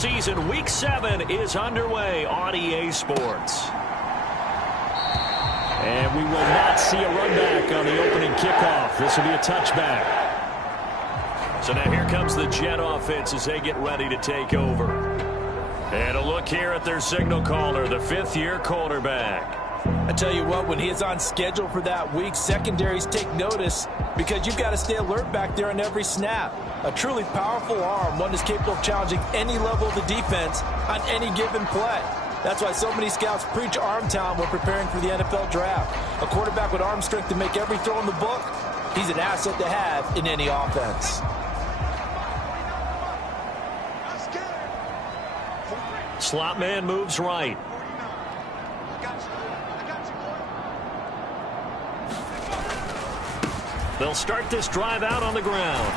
Season Week 7 is underway on EA Sports. And we will not see a run back on the opening kickoff. This will be a touchback. So now here comes the Jet offense as they get ready to take over. And a look here at their signal caller, the fifth-year quarterback. I tell you what, when he is on schedule for that week, secondaries take notice because you've got to stay alert back there on every snap. A truly powerful arm, one that's capable of challenging any level of the defense on any given play. That's why so many scouts preach arm talent when preparing for the NFL draft. A quarterback with arm strength to make every throw in the book, he's an asset to have in any offense. Slot man moves right. They'll start this drive out on the ground.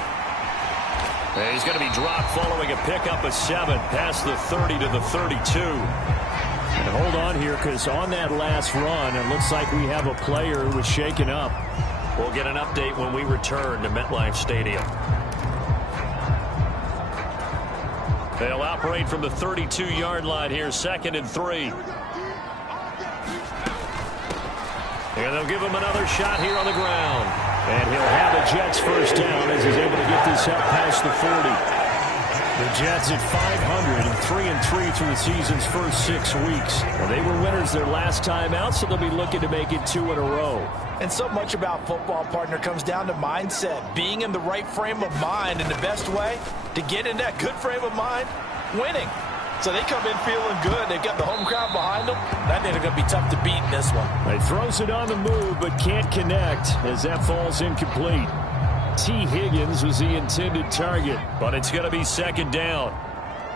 And he's going to be dropped following a pickup of 7 past the 30 to the 32. And hold on here, because on that last run, it looks like we have a player who was shaken up. We'll get an update when we return to MetLife Stadium. They'll operate from the 32-yard line here, 2nd and 3. And they'll give him another shot here on the ground. And he'll have a Jets first down as he's able to get this up past the 40. The Jets at 500 and 3-3 through the season's first 6 weeks. Well, they were winners their last time out, so they'll be looking to make it 2 in a row. And so much about football, partner, comes down to mindset. Being in the right frame of mind, and the best way to get in that good frame of mind, winning. So they come in feeling good. They've got the home crowd behind them. I think they're going to be tough to beat in this one. He throws it on the move, but can't connect as that falls incomplete. T. Higgins was the intended target, but it's going to be 2nd down.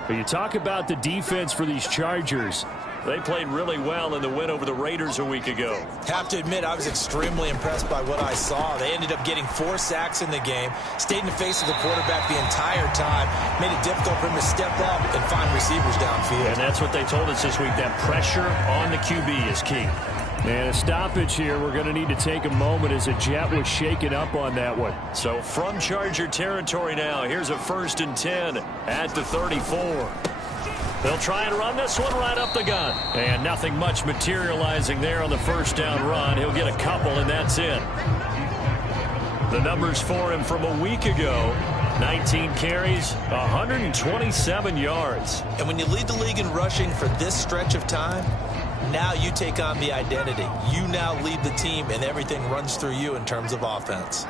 But you talk about the defense for these Chargers. They played really well in the win over the Raiders a week ago. Have to admit, I was extremely impressed by what I saw. They ended up getting 4 sacks in the game, stayed in the face of the quarterback the entire time, made it difficult for him to step up and find receivers downfield. And that's what they told us this week, that pressure on the QB is key. And a stoppage here. We're going to need to take a moment as a Jet was shaken up on that one. So from Charger territory now, here's a 1st and 10 at the 34. They'll try and run this one right up the gun. And nothing much materializing there on the first down run. He'll get a couple, and that's it. The numbers for him from a week ago: 19 carries, 127 yards. And when you lead the league in rushing for this stretch of time, now you take on the identity. You now lead the team, and everything runs through you in terms of offense.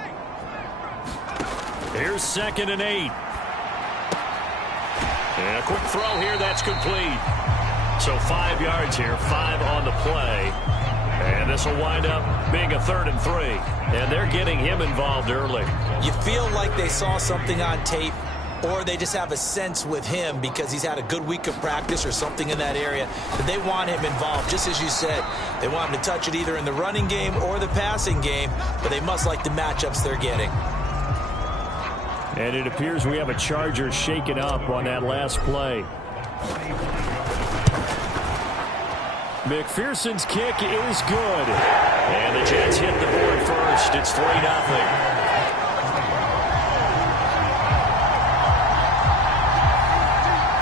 Here's 2nd and 8. And a quick throw here, that's complete. So 5 yards here, 5 on the play. And this will wind up being a 3rd and 3. And they're getting him involved early. You feel like they saw something on tape, or they just have a sense with him because he's had a good week of practice or something in that area that they want him involved. Just as you said, they want him to touch it either in the running game or the passing game, but they must like the matchups they're getting. And it appears we have a Charger shaken up on that last play. McPherson's kick is good. And the Jets hit the board first. It's 3-0.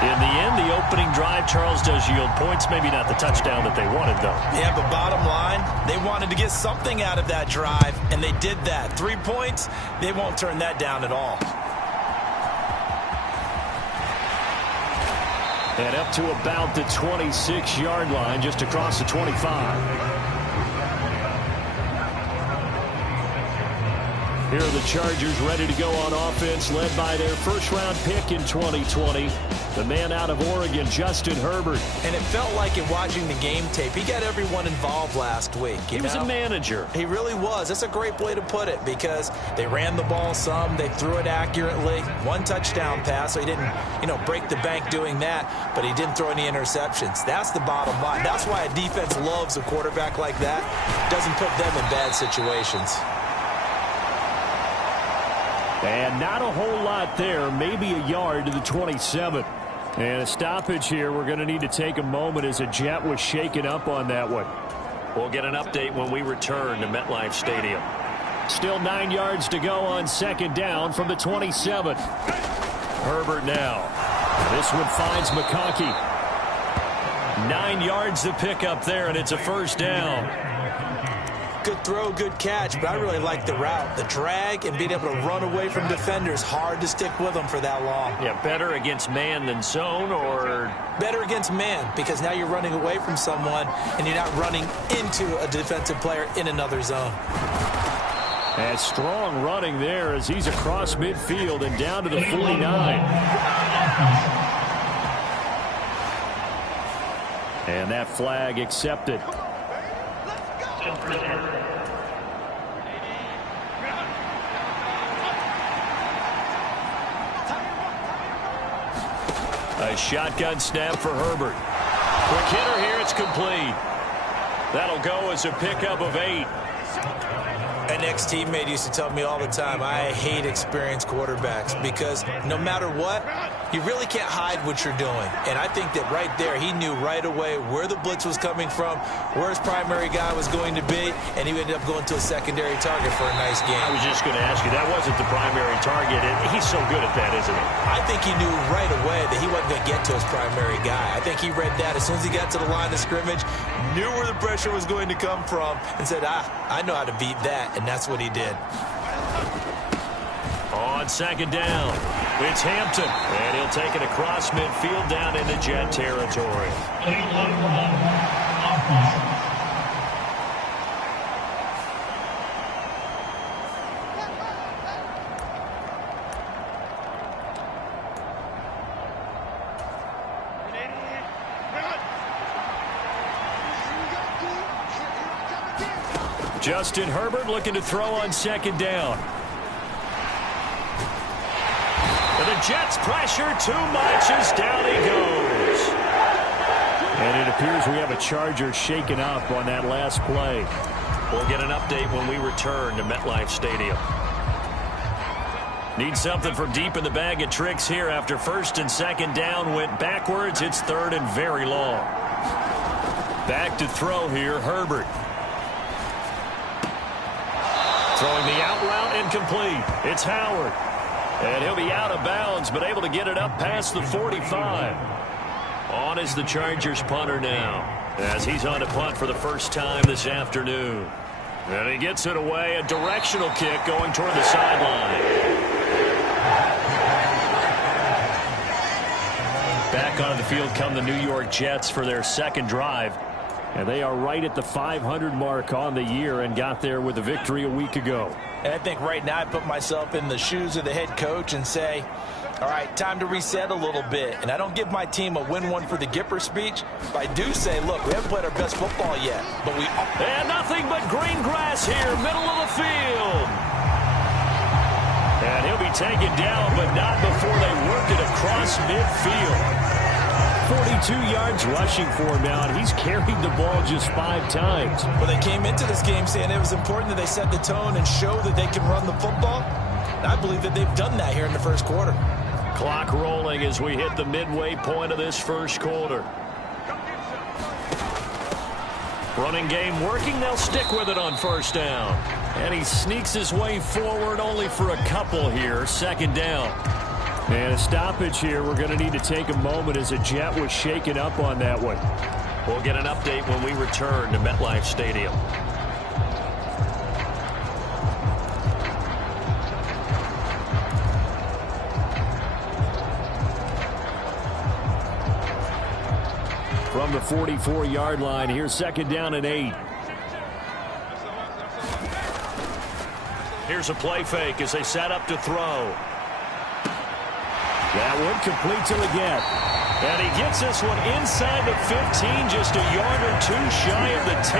In the end, the opening drive, Charles, does yield points. Maybe not the touchdown that they wanted, though. Yeah, but bottom line, they wanted to get something out of that drive, and they did that. 3 points, they won't turn that down at all. And up to about the 26-yard line, just across the 25. Here are the Chargers ready to go on offense, led by their first-round pick in 2020, the man out of Oregon, Justin Herbert. And it felt like in watching the game tape, he got everyone involved last week. He was a manager. He really was. That's a great way to put it because they ran the ball some, they threw it accurately. 1 touchdown pass, so he didn't, break the bank doing that, but he didn't throw any interceptions. That's the bottom line. That's why a defense loves a quarterback like that. Doesn't put them in bad situations. And not a whole lot there, maybe a yard to the 27. And a stoppage here. We're going to need to take a moment as a Jet was shaken up on that one. We'll get an update when we return to MetLife Stadium. Still 9 yards to go on 2nd down from the 27. Herbert now. This one finds McConkey. 9 yards to pick up there, and it's a first down. Good throw, good catch, but I really like the route. The drag and being able to run away from defenders, hard to stick with them for that long. Yeah, better against man than zone, or? Better against man, because now you're running away from someone and you're not running into a defensive player in another zone. And strong running there as he's across midfield and down to the 49. And that flag accepted. A shotgun snap for Herbert. Quick hitter here, it's complete. That'll go as a pickup of 8. An ex-teammate used to tell me all the time, I hate experienced quarterbacks because no matter what, you really can't hide what you're doing. And I think that right there, he knew right away where the blitz was coming from, where his primary guy was going to be, and he ended up going to a secondary target for a nice game. I was just going to ask you, that wasn't the primary target. He's so good at that, isn't he? I think he knew right away that he wasn't going to get to his primary guy. I think he read that as soon as he got to the line of scrimmage, knew where the pressure was going to come from, and said, I know how to beat that. And that's what he did. On second down, it's Hampton. And he'll take it across midfield down into Jet territory. Justin Herbert looking to throw on second down. And the Jets pressure too much as down he goes. And it appears we have a Charger shaken up on that last play. We'll get an update when we return to MetLife Stadium. Need something from deep in the bag of tricks here after first and second down went backwards. It's third and very long. Back to throw here, Herbert. Throwing the out route incomplete. It's Howard. And he'll be out of bounds, but able to get it up past the 45. On is the Chargers punter now, as he's on to punt for the first time this afternoon. And he gets it away. A directional kick going toward the sideline. Back onto the field come the New York Jets for their second drive. And they are right at the 500 mark on the year and got there with a victory a week ago. And I think right now I put myself in the shoes of the head coach and say, all right, time to reset a little bit. And I don't give my team a win one for the Gipper speech, but I do say, look, we haven't played our best football yet. But we and nothing but green grass here, middle of the field. And he'll be taken down, but not before they work it across midfield. 42 yards rushing for him now, and he's carried the ball just 5 times. Well, they came into this game saying it was important that they set the tone and show that they can run the football. And I believe that they've done that here in the first quarter. Clock rolling as we hit the midway point of this first quarter. Running game working. They'll stick with it on first down. And he sneaks his way forward only for a couple here. Second down. And a stoppage here. We're going to need to take a moment as a Jet was shaken up on that one. We'll get an update when we return to MetLife Stadium. From the 44-yard line, here's second down and 8. Here's a play fake as they set up to throw. That one complete to the get. And he gets this one inside the 15, just a yard or two shy of the 10.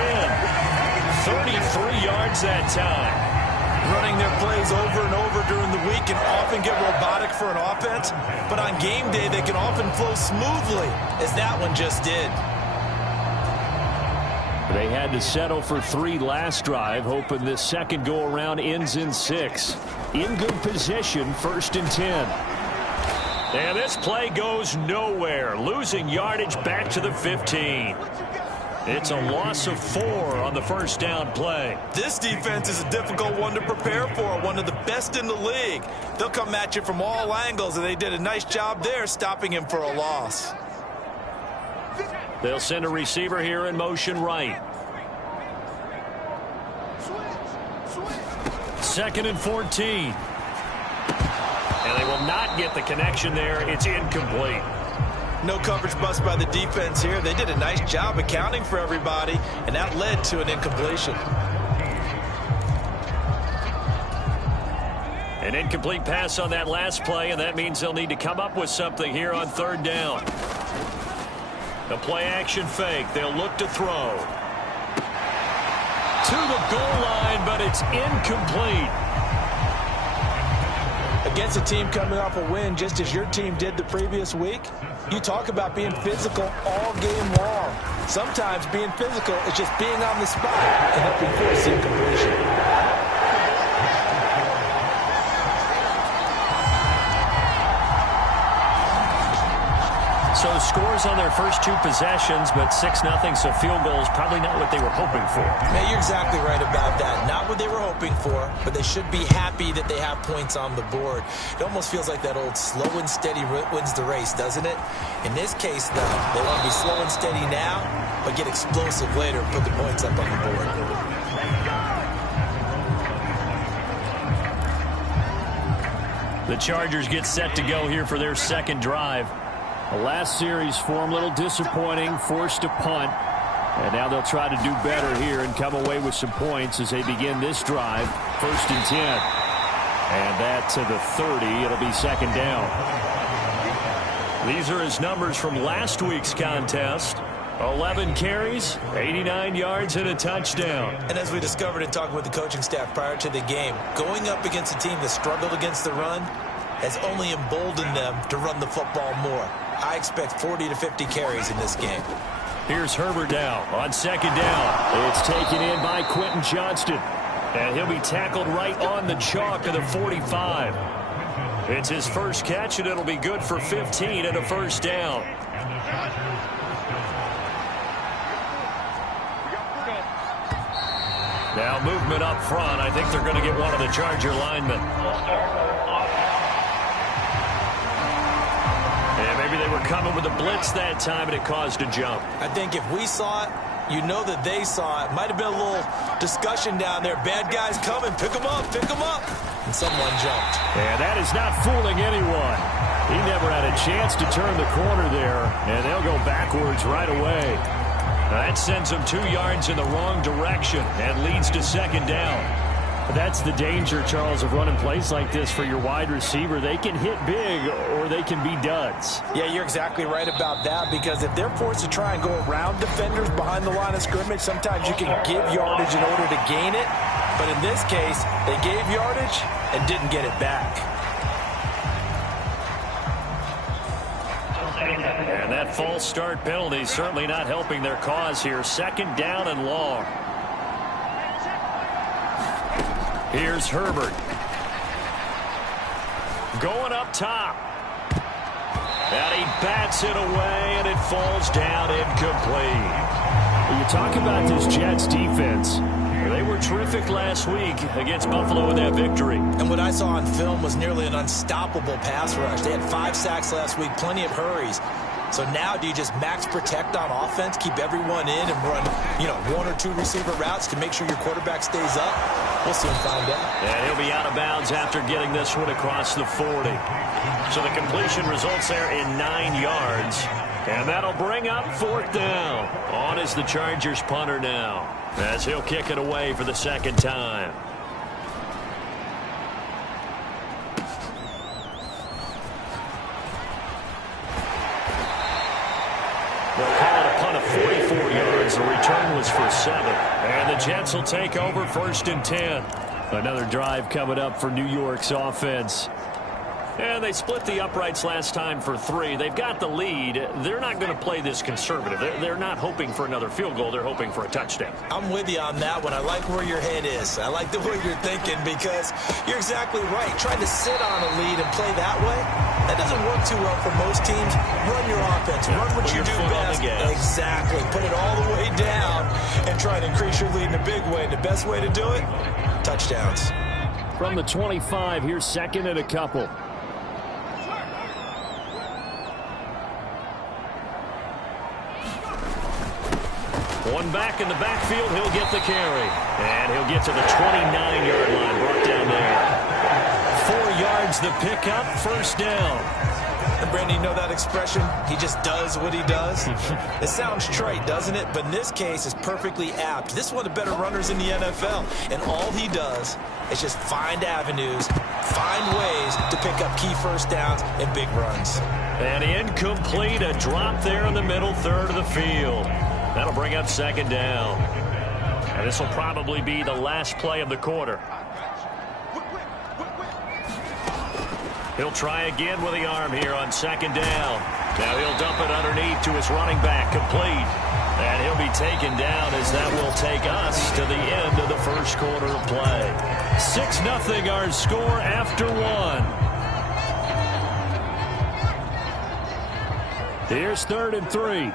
33 yards that time. Running their plays over and over during the week can often get robotic for an offense, but on game day they can often flow smoothly, as that one just did. They had to settle for 3 last drive, hoping this second go-around ends in 6. In good position, first and 10. And this play goes nowhere. Losing yardage back to the 15. It's a loss of 4 on the first down play. This defense is a difficult one to prepare for, one of the best in the league. They'll come at you from all angles, and they did a nice job there stopping him for a loss. They'll send a receiver here in motion right. 2nd and 14. And they will not get the connection there. It's incomplete. No coverage bust by the defense here. They did a nice job accounting for everybody, and that led to an incompletion. An incomplete pass on that last play, and that means they'll need to come up with something here on 3rd down. The play-action fake. They'll look to throw. To the goal line, but it's incomplete. Against a team coming off a win, just as your team did the previous week, you talk about being physical all game long. Sometimes being physical is just being on the spot and helping force the incompletion. So scores on their first 2 possessions, but 6-0, so field goals probably not what they were hoping for. Man, you're exactly right about that. Not what they were hoping for, but they should be happy that they have points on the board. It almost feels like that old slow and steady wins the race, doesn't it? In this case, though, they want to be slow and steady now, but get explosive later and put the points up on the board. The Chargers get set to go here for their 2nd drive. The last series for them, a little disappointing, forced to punt. And now they'll try to do better here and come away with some points as they begin this drive. 1st and 10. And that to the 30. It'll be 2nd down. These are his numbers from last week's contest. 11 carries, 89 yards, and a touchdown. And as we discovered in talking with the coaching staff prior to the game, going up against a team that struggled against the run has only emboldened them to run the football more. I expect 40 to 50 carries in this game. Here's Herbert now on 2nd down. It's taken in by Quentin Johnston. And he'll be tackled right on the chalk of the 45. It's his first catch, and it'll be good for 15 and a 1st down. Now movement up front. I think they're going to get one of the Charger linemen. And maybe they were coming with a blitz that time, and it caused a jump. I think if we saw it, you know that they saw it. Might have been a little discussion down there. Bad guys coming. Pick them up. Pick them up. And someone jumped. And that is not fooling anyone. He never had a chance to turn the corner there, and they'll go backwards right away. That sends them 2 yards in the wrong direction and leads to 2nd down. That's the danger, Charles, of running plays like this for your wide receiver. They can hit big or they can be duds. Yeah, you're exactly right about that, because if they're forced to try and go around defenders behind the line of scrimmage, sometimes you can give yardage in order to gain it. But in this case, they gave yardage and didn't get it back. And that false start penalty certainly not helping their cause here. 2nd down and long. Here's Herbert. Going up top. And he bats it away, and it falls down incomplete. You talk about this Jets defense. They were terrific last week against Buffalo in that victory. And what I saw on film was nearly an unstoppable pass rush. They had 5 sacks last week, plenty of hurries. So now do you just max protect on offense, keep everyone in, and run, 1 or 2 receiver routes to make sure your quarterback stays up? We'll soon find out. And he'll be out of bounds after getting this one across the 40. So the completion results there in 9 yards. And that'll bring up 4th down. On is the Chargers punter now, as he'll kick it away for the 2nd time. They'll call it a punt of 44 yards. The return was for 7. And the Jets will take over 1st and 10. Another drive coming up for New York's offense. And they split the uprights last time for 3. They've got the lead. They're not going to play this conservative. They're not hoping for another field goal. They're hoping for a touchdown. I'm with you on that one. I like where your head is. I like the way you're thinking, because you're exactly right. Trying to sit on a lead and play that way, that doesn't work too well for most teams. Run your offense. Run what you do best. Exactly. Put it all the way down. and try to increase your lead in a big way. And the best way to do it, touchdowns. From the 25, here's second and a couple. One back in the backfield, he'll get the carry. And he'll get to the 29-yard line, brought down there. 4 yards the pickup, first down. And Brandon, you know that expression? He just does what he does. It sounds trite, doesn't it? But in this case, it's perfectly apt. This is one of the better runners in the NFL. And all he does is just find avenues, find ways to pick up key first downs and big runs. And incomplete, a drop there in the middle third of the field. That'll bring up second down. And this will probably be the last play of the quarter. He'll try again with the arm here on second down. Now he'll dump it underneath to his running back, complete. And he'll be taken down as that will take us to the end of the first quarter of play. 6-0 our score after one. Here's 3rd and 3.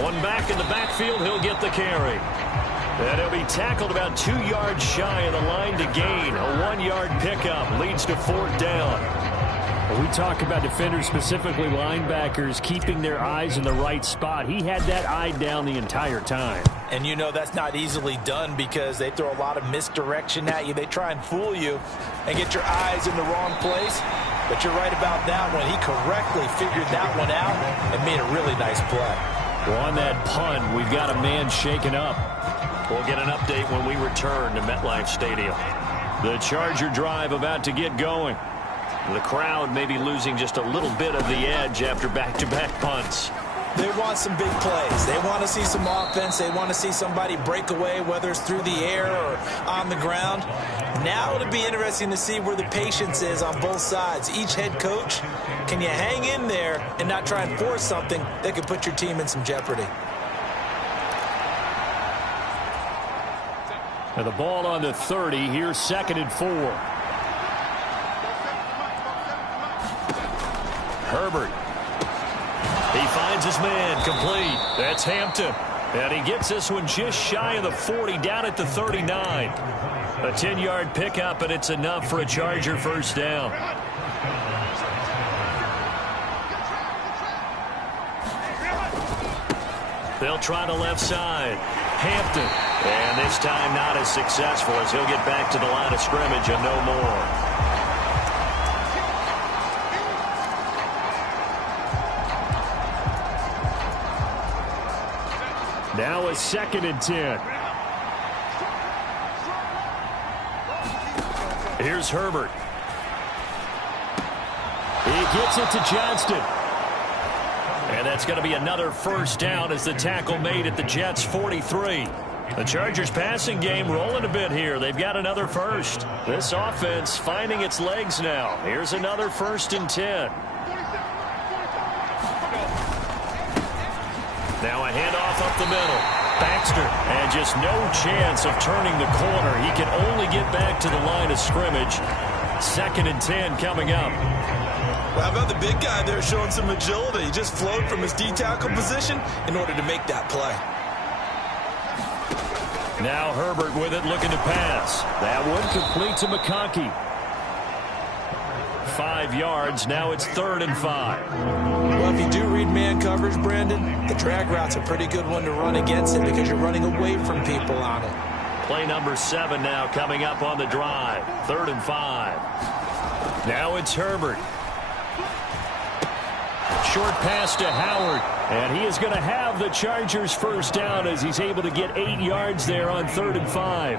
One back in the backfield, he'll get the carry. And he'll be tackled about 2 yards shy of the line to gain. A 1-yard pickup leads to 4th down. We talk about defenders, specifically linebackers, keeping their eyes in the right spot. He had that eye down the entire time. And you know that's not easily done because they throw a lot of misdirection at you. They try and fool you and get your eyes in the wrong place. But you're right about that one. He correctly figured that one out and made a really nice play. Well, on that punt, we've got a man shaken up. We'll get an update when we return to MetLife Stadium. The Charger drive about to get going. The crowd may be losing just a little bit of the edge after back-to-back punts. They want some big plays. They want to see some offense. They want to see somebody break away, whether it's through the air or on the ground. Now it'll be interesting to see where the patience is on both sides. Each head coach, can you hang in there and not try and force something that could put your team in some jeopardy? Now the ball on the 30. Here's 2nd and 4. Herbert. He finds his man, complete. That's Hampton. And he gets this one just shy of the 40, down at the 39. A 10-yard pickup, and it's enough for a Charger first down. They'll try the left side. Hampton. And this time not as successful as he'll get back to the line of scrimmage and no more. Now a 2nd and 10. Here's Herbert. He gets it to Johnston. And that's going to be another first down as the tackle made at the Jets' 43. The Chargers' passing game rolling a bit here. They've got another first. This offense finding its legs now. Here's another 1st and 10. Now a handoff up the middle. Baxter, and just no chance of turning the corner. He can only get back to the line of scrimmage. 2nd and 10 coming up. Well, how about the big guy there showing some agility? He just flowed from his D-tackle position in order to make that play. Now Herbert with it, looking to pass. That one complete to McConkey. 5 yards. Now it's 3rd and 5. Well, if you do read man coverage, Brandon, the drag route's a pretty good one to run against it because you're running away from people on it. Play number 7 now coming up on the drive. 3rd and 5. Now it's Herbert. Short pass to Howard. And he is going to have the Chargers first down as he's able to get 8 yards there on 3rd and 5.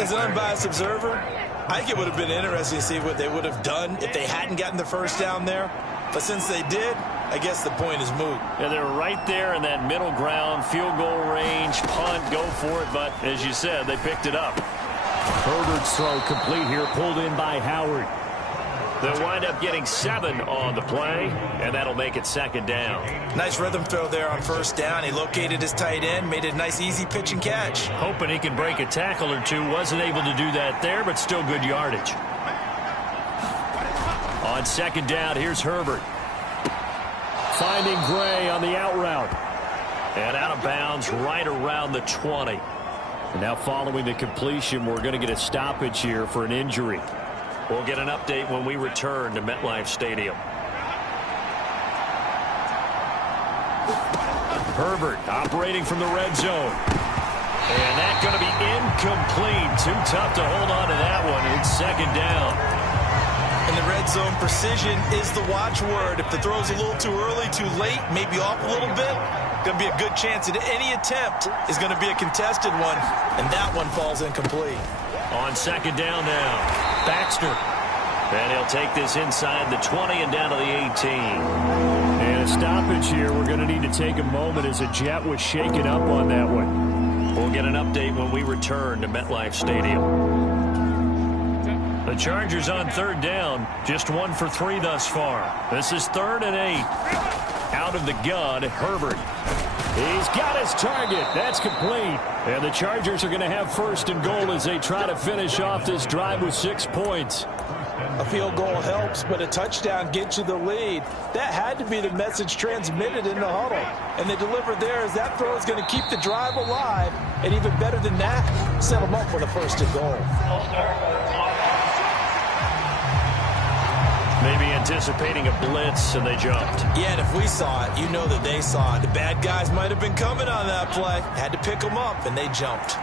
As an unbiased observer, I think it would have been interesting to see what they would have done if they hadn't gotten the first down there. But since they did, I guess the point is moot. Yeah, they're right there in that middle ground, field goal range, punt, go for it. But as you said, they picked it up. Herbert's throw complete here, pulled in by Howard. They'll wind up getting 7 on the play, and that'll make it 2nd down. Nice rhythm throw there on first down. He located his tight end, made a nice easy pitch and catch. Hoping he can break a tackle or two. Wasn't able to do that there, but still good yardage. On second down, here's Herbert. Finding Gray on the out route. And out of bounds right around the 20. And now following the completion, we're going to get a stoppage here for an injury. We'll get an update when we return to MetLife Stadium. Herbert operating from the red zone. And that's going to be incomplete. Too tough to hold on to that one. It's second down. In the red zone, precision is the watchword. If the throw's a little too early, too late, maybe off a little bit, going to be a good chance that any attempt is going to be a contested one, and that one falls incomplete. On second down now, Baxter. And he'll take this inside the 20 and down to the 18. And a stoppage here. We're going to need to take a moment as a Jet was shaken up on that one. We'll get an update when we return to MetLife Stadium. The Chargers on third down, just 1 for 3 thus far. This is 3rd and 8. Out of the gun, Herbert. He's got his target. That's complete. And the Chargers are going to have 1st and goal as they try to finish off this drive with 6 points. A field goal helps, but a touchdown gets you the lead. That had to be the message transmitted in the huddle. And they delivered there as that throw is going to keep the drive alive. And even better than that, set them up for the 1st and goal. Maybe anticipating a blitz, and they jumped. Yeah, and if we saw it, you know that they saw it. The bad guys might have been coming on that play. Had to pick them up, and they jumped.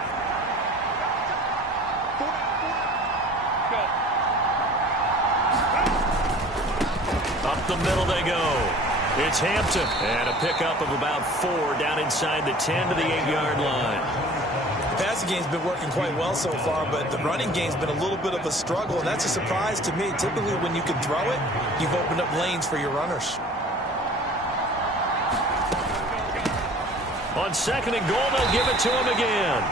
Up the middle they go. It's Hampton. And a pickup of about 4 down inside the 10 to the 8-yard line. The passing game's been working quite well so far, but the running game's been a little bit of a struggle, and that's a surprise to me. Typically, when you can throw it, you've opened up lanes for your runners. On 2nd and goal, they'll give it to him again.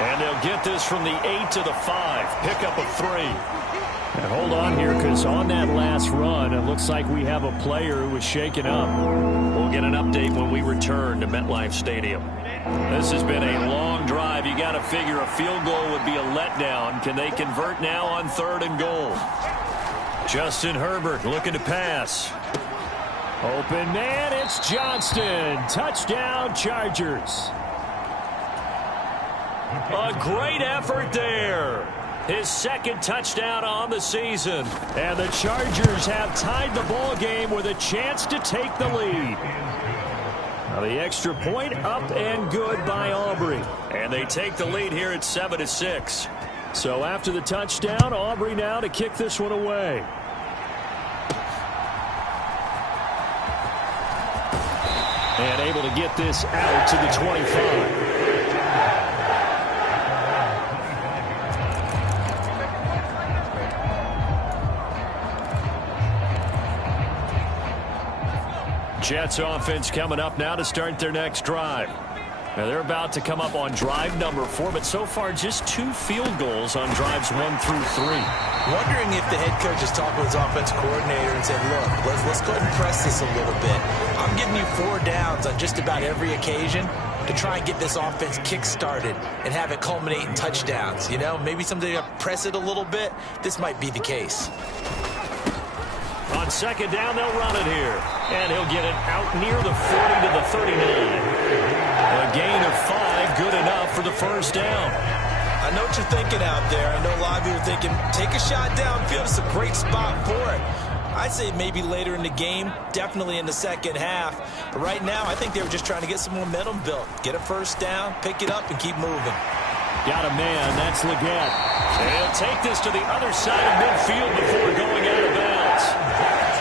And they'll get this from the 8 to the 5. Pickup of 3. And hold on here, because on that last run, it looks like we have a player who was shaken up. We'll get an update when we return to MetLife Stadium. This has been a long drive. You got to figure a field goal would be a letdown. Can they convert now on 3rd and goal? Justin Herbert looking to pass. Open man, it's Johnston. Touchdown, Chargers. A great effort there. His 2nd touchdown on the season. And the Chargers have tied the ball game with a chance to take the lead. Now the extra point up and good by Aubrey. And they take the lead here at 7-6. So after the touchdown, Aubrey now to kick this one away. And able to get this out to the 25. Jets offense coming up now to start their next drive. Now they're about to come up on drive number 4, but so far just 2 field goals on drives 1 through 3. Wondering if the head coach has talked with his offensive coordinator and said, look, let's go ahead and press this a little bit. I'm giving you 4 downs on just about every occasion to try and get this offense kick-started and have it culminate in touchdowns. You know, maybe someday I'll press it a little bit. This might be the case. On 2nd down, they'll run it here. And he'll get it out near the 40 to the 39. A gain of 5, good enough for the 1st down. I know what you're thinking out there. I know a lot of you are thinking, take a shot downfield. It's a great spot for it. I'd say maybe later in the game, definitely in the 2nd half. But right now, I think they were just trying to get some momentum built. Get a 1st down, pick it up, and keep moving. Got a man. That's Leggett. And he'll take this to the other side of midfield before going out of bounds.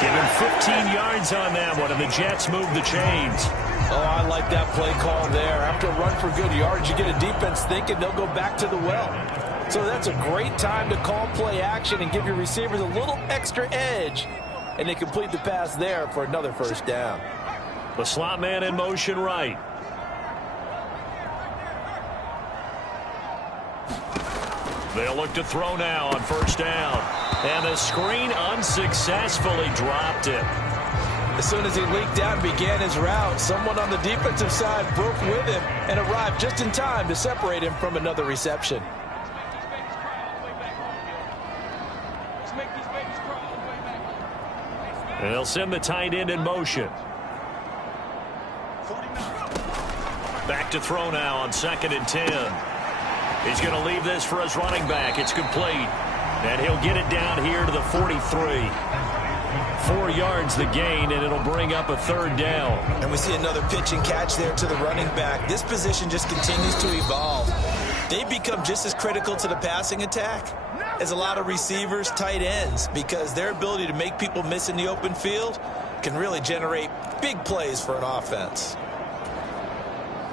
Give him 15 yards on that one, and the Jets move the chains. Oh, I like that play call there. After a run for good yards, you get a defense thinking they'll go back to the well. So that's a great time to call play action and give your receivers a little extra edge. And they complete the pass there for another 1st down. The slot man in motion right. They'll look to throw now on 1st down. And the screen unsuccessfully dropped it. As soon as he leaked out and began his route, someone on the defensive side broke with him and arrived just in time to separate him from another reception. And they'll send the tight end in motion. Back to throw now on 2nd and 10. He's going to leave this for his running back. It's complete. And he'll get it down here to the 43. 4 yards the gain, and it'll bring up a 3rd down. And we see another pitch and catch there to the running back. This position just continues to evolve. They become just as critical to the passing attack as a lot of receivers, tight ends, because their ability to make people miss in the open field can really generate big plays for an offense.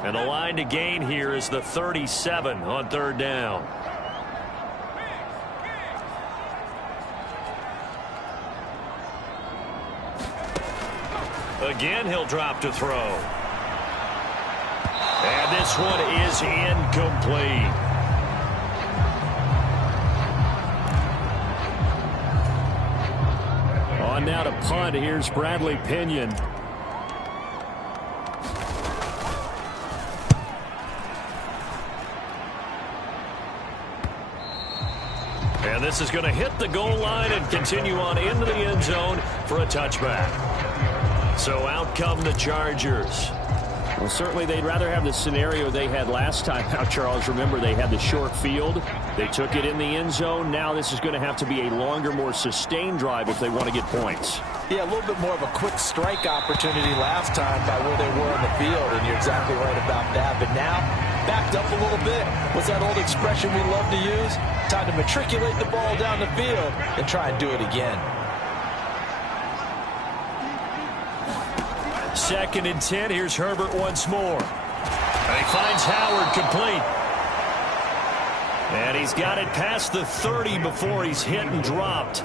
And the line to gain here is the 37 on 3rd down. Again, he'll drop to throw. And this one is incomplete. On now to punt. Here's Bradley Pinion. And this is going to hit the goal line and continue on into the end zone for a touchback. So out come the Chargers. Well, certainly they'd rather have the scenario they had last time out, Charles. Remember, they had the short field. They took it in the end zone. Now this is going to have to be a longer, more sustained drive if they want to get points. Yeah, a little bit more of a quick strike opportunity last time by where they were on the field, and you're exactly right about that. But now, backed up a little bit. What's that old expression we love to use? Time to matriculate the ball down the field and try and do it again. 2nd and 10. Here's Herbert once more. And he finds Howard complete. And he's got it past the 30 before he's hit and dropped.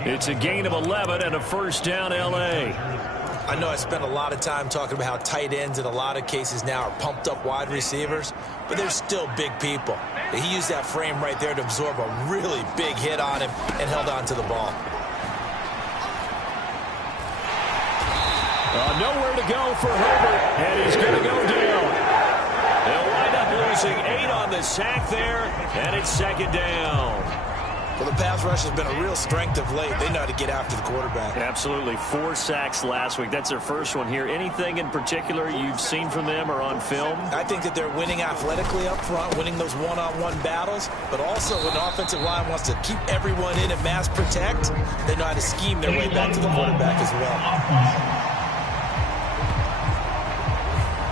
It's a gain of 11 and a 1st down, L.A. I know I spent a lot of time talking about how tight ends in a lot of cases now are pumped up wide receivers, but they're still big people. He used that frame right there to absorb a really big hit on him and held on to the ball. Nowhere to go for Herbert, and he's going to go down. They'll wind up losing 8 on the sack there, and it's 2nd down. Well, the pass rush has been a real strength of late. They know how to get after the quarterback. Absolutely. 4 sacks last week. That's their first one here. Anything in particular you've seen from them or on film? I think that they're winning athletically up front, winning those one-on-one battles, but also when the offensive line wants to keep everyone in and mass protect, they know how to scheme their way back to the quarterback as well.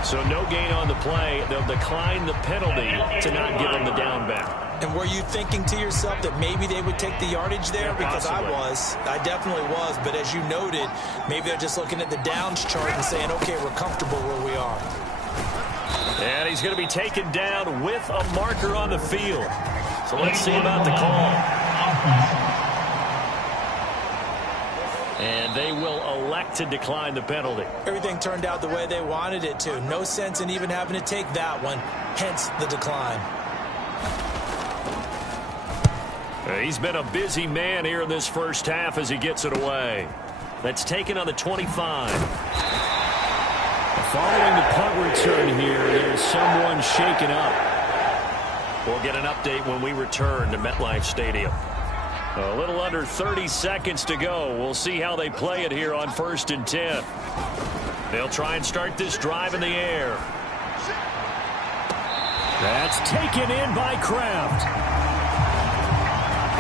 So no gain on the play. They'll decline the penalty to not give them the down back. And were you thinking to yourself that maybe they would take the yardage there? Because possibly. I definitely was. But as you noted, maybe they're just looking at the downs chart and saying, okay, we're comfortable where we are. And he's going to be taken down with a marker on the field. So let's see about the call. And they will elect to decline the penalty. Everything turned out the way they wanted it to. No sense in even having to take that one, hence the decline. He's been a busy man here in this first half as he gets it away. That's taken on the 25. Following the punt return here, there's someone shaken up. We'll get an update when we return to MetLife Stadium. A little under 30 seconds to go. We'll see how they play it here on 1st and 10. They'll try and start this drive in the air. That's taken in by Kraft.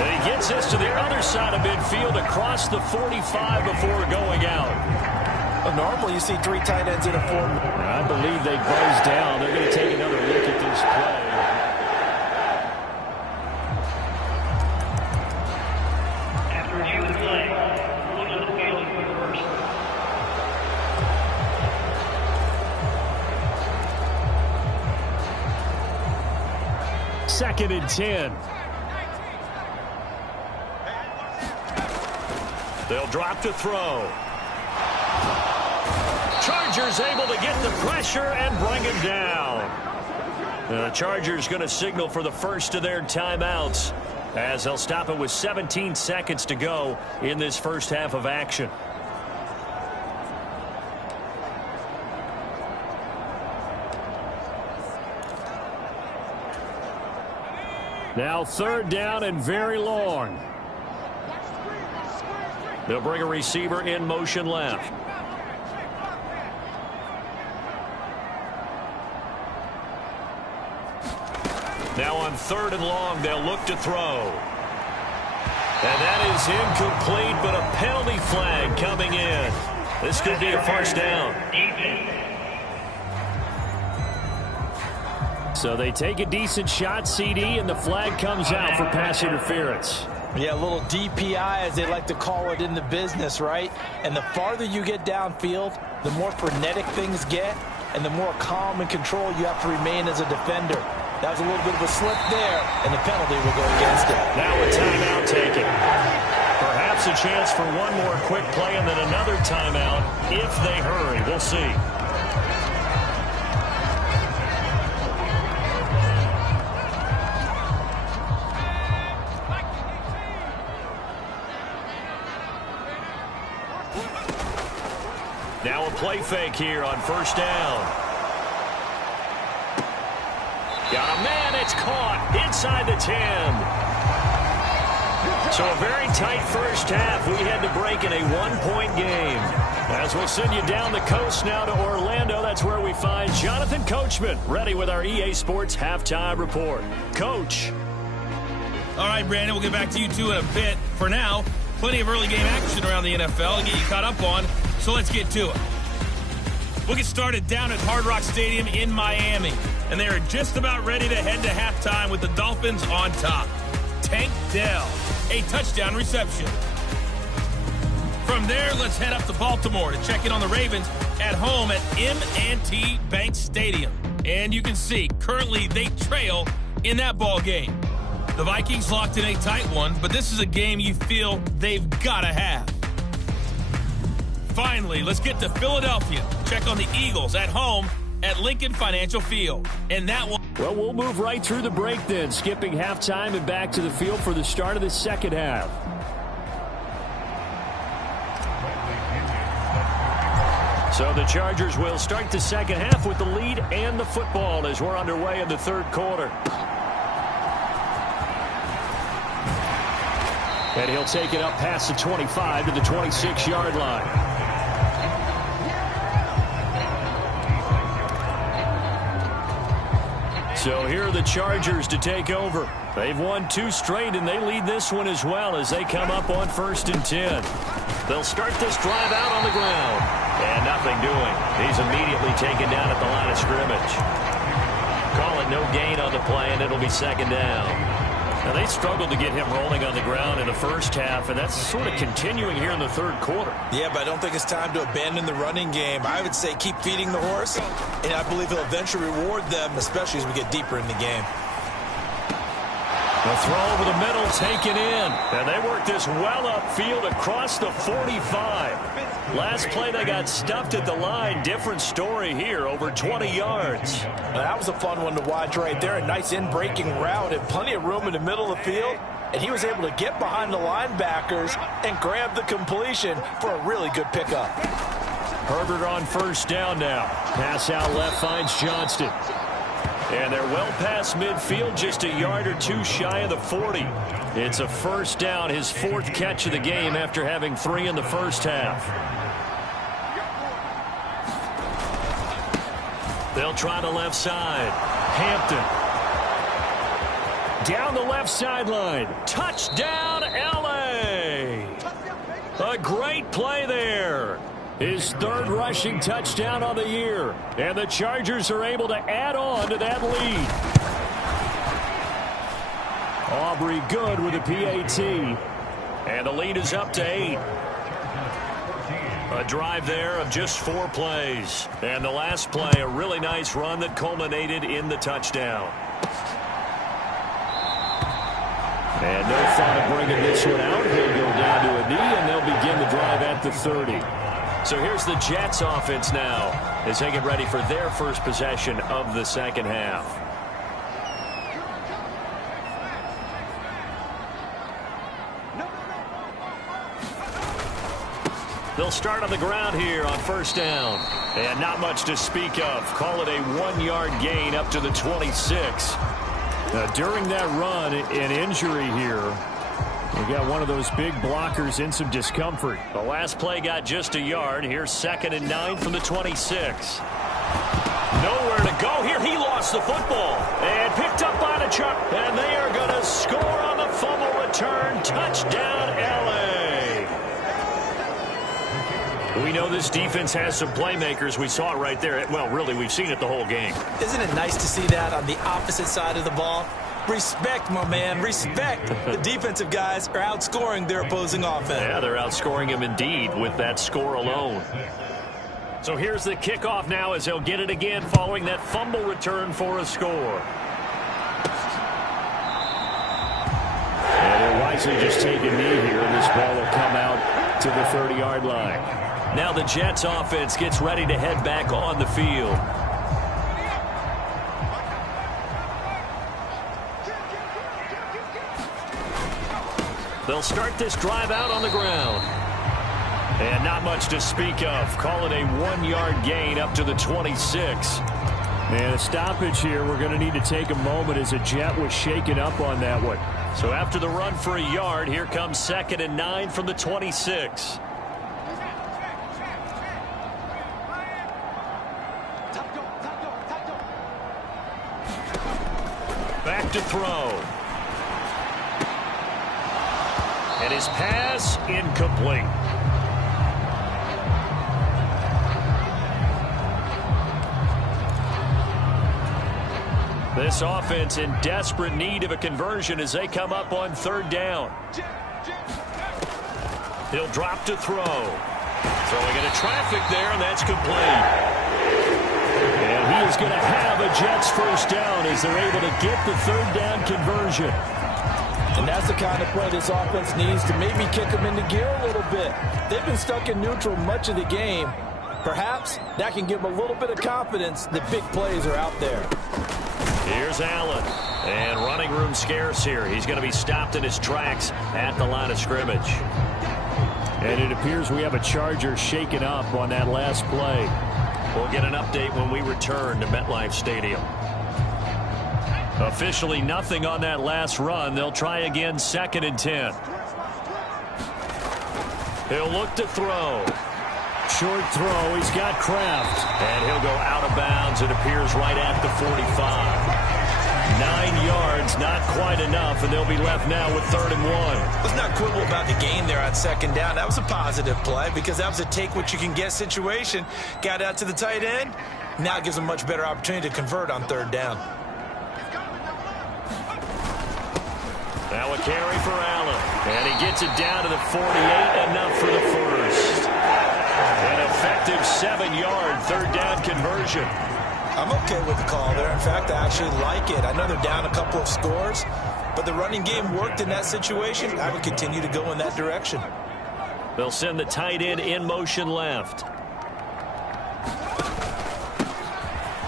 And he gets this to the other side of midfield across the 45 before going out. Well, normally you see 3 tight ends in a form. I believe they buzz down. They're going to take another look at this play. Second and 10. They'll drop to throw. Chargers able to get the pressure and bring him down. The Chargers going to signal for the first of their timeouts as they'll stop it with 17 seconds to go in this first half of action. Now 3rd down and very long. They'll bring a receiver in motion left. Now on 3rd and long, they'll look to throw. And that is incomplete, but a penalty flag coming in. This could be a first down. So they take a decent shot, CD, and the flag comes out for pass interference. Yeah, a little DPI, as they like to call it in the business, right? And the farther you get downfield, the more frenetic things get, and the more calm and control you have to remain as a defender. That was a little bit of a slip there, and the penalty will go against it. Now a timeout taken. Perhaps a chance for one more quick play and then another timeout if they hurry. We'll see. Now a play fake here on 1st down. Got a man, it's caught inside the 10. So a very tight first half. We had to break in a 1-point game. As we'll send you down the coast now to Orlando, that's where we find Jonathan Coachman, ready with our EA Sports Halftime Report. Coach. All right, Brandon, we'll get back to you two in a bit. For now, plenty of early game action around the NFL to get you caught up on, so let's get to it. We'll get started down at Hard Rock Stadium in Miami. And they are just about ready to head to halftime with the Dolphins on top. Tank Dell, a touchdown reception. From there, let's head up to Baltimore to check in on the Ravens at home at M&T Bank Stadium. And you can see, currently they trail in that ball game. The Vikings locked in a tight one, but this is a game you feel they've got to have. Finally, let's get to Philadelphia. Check on the Eagles at home at Lincoln Financial Field. And that one. Well, we'll move right through the break then, skipping halftime and back to the field for the start of the second half. So the Chargers will start the second half with the lead and the football as we're underway in the 3rd quarter. And he'll take it up past the 25 to the 26-yard line. So here are the Chargers to take over. They've won 2 straight, and they lead this one as well as they come up on 1st and 10. They'll start this drive out on the ground. And nothing doing. He's immediately taken down at the line of scrimmage. Call it no gain on the play, and it'll be 2nd down. Now, they struggled to get him rolling on the ground in the first half, and that's sort of continuing here in the 3rd quarter. Yeah, but I don't think it's time to abandon the running game. I would say keep feeding the horse, and I believe he'll eventually reward them, especially as we get deeper in the game. The throw over the middle taken in, and they work this well upfield across the 45. Last play, they got stuffed at the line. Different story here, over 20 yards. Now, that was a fun one to watch right there. A nice in-breaking route and plenty of room in the middle of the field. And he was able to get behind the linebackers and grab the completion for a really good pickup. Herbert on 1st down now. Pass out left finds Johnston. And they're well past midfield, just a yard or 2 shy of the 40. It's a 1st down, his 4th catch of the game after having 3 in the first half. They'll try the left side. Hampton. Down the left sideline. Touchdown, L.A. A great play there. His 3rd rushing touchdown on the year. And the Chargers are able to add on to that lead. Aubrey good with a PAT. And the lead is up to 8. A drive there of just 4 plays. And the last play, a really nice run that culminated in the touchdown. And no thought of bringing this one out. He'll go down to a knee, and they'll begin the drive at the 30. So here's the Jets offense now as they get ready for their first possession of the second half. They'll start on the ground here on 1st down. And not much to speak of. Call it a 1-yard gain up to the 26. During that run, an injury here. We got one of those big blockers in some discomfort. The last play got just a yard. Here's 2nd and 9 from the 26. Nowhere to go here. He lost the football. And picked up by the Chuck. And they are going to score on the fumble return. Touchdown, L.A. We know this defense has some playmakers. We saw it right there. Well, really, we've seen it the whole game. Isn't it nice to see that on the opposite side of the ball? Respect, my man, respect. The defensive guys are outscoring their opposing offense. Yeah, they're outscoring him indeed with that score alone. So here's the kickoff now as he'll get it again following that fumble return for a score. And they'll wisely just take a knee here, and this ball will come out to the 30-yard line. Now the Jets offense gets ready to head back on the field. They'll start this drive out on the ground. And not much to speak of. Call it a 1-yard gain up to the 26. And a stoppage here. We're going to need to take a moment as a Jet was shaken up on that one. So after the run for a yard, here comes 2nd and 9 from the 26. Back to throw. And his pass incomplete. This offense in desperate need of a conversion as they come up on 3rd down. He'll drop to throw. Throwing into traffic there, and that's complete. And he is going to have a Jets first down as they're able to get the 3rd down conversion. And that's the kind of play this offense needs to maybe kick them into gear a little bit. They've been stuck in neutral much of the game. Perhaps that can give them a little bit of confidence that big plays are out there. Here's Allen. And running room scarce here. He's going to be stopped in his tracks at the line of scrimmage. And it appears we have a Charger shaken up on that last play. We'll get an update when we return to MetLife Stadium. Officially nothing on that last run. They'll try again 2nd and 10. He'll look to throw. Short throw. He's got Kraft. And he'll go out of bounds. It appears right at the 45. 9 yards, not quite enough, and they'll be left now with 3rd and 1. Let's not quibble about the gain there on 2nd down. That was a positive play because that was a take-what-you-can-get situation. Got out to the tight end. Now it gives them a much better opportunity to convert on 3rd down. Now a carry for Allen. And he gets it down to the 48, enough for the first. An effective 7-yard 3rd down conversion. I'm okay with the call there. In fact, I actually like it. I know they're down a couple of scores, but the running game worked in that situation. I would continue to go in that direction. They'll send the tight end in motion left.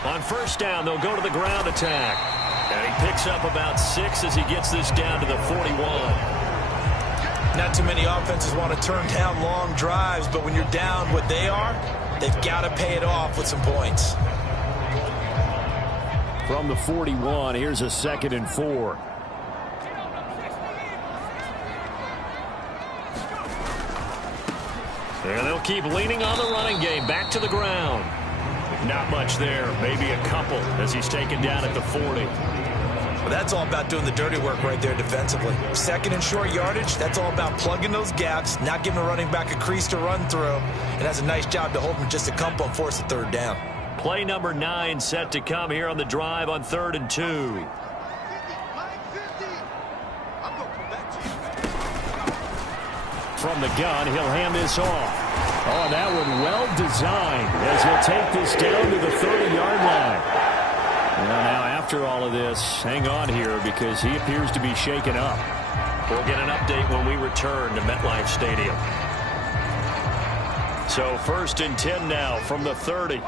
On 1st down, they'll go to the ground attack. And he picks up about 6 as he gets this down to the 41. Not too many offenses want to turn down long drives, but when you're down what they are, they've got to pay it off with some points. From the 41, here's a 2nd and 4. And they'll keep leaning on the running game. Back to the ground. Not much there. Maybe a couple as he's taken down at the 40. Well, that's all about doing the dirty work right there defensively. 2nd and short yardage, that's all about plugging those gaps, not giving a running back a crease to run through. And that's a nice job to hold him just a couple and force a 3rd down. Play number 9 set to come here on the drive on 3rd and 2. From the gun, he'll hand this off. Oh, that one well designed as he'll take this down to the 30-yard line. Well, now after all of this, hang on here because he appears to be shaken up. We'll get an update when we return to MetLife Stadium. So 1st and 10 now from the 30.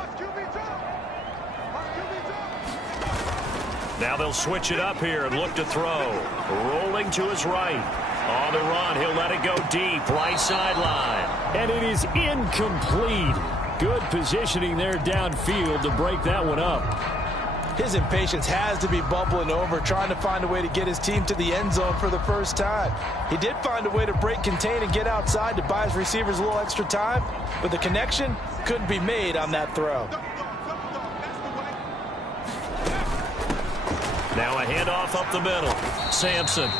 Now they'll switch it up here and look to throw. Rolling to his right. On the run, he'll let it go deep, right sideline. And it is incomplete. Good positioning there downfield to break that one up. His impatience has to be bubbling over, trying to find a way to get his team to the end zone for the first time. He did find a way to break contain and get outside to buy his receivers a little extra time, but the connection couldn't be made on that throw. Now a handoff up the middle. Sampson,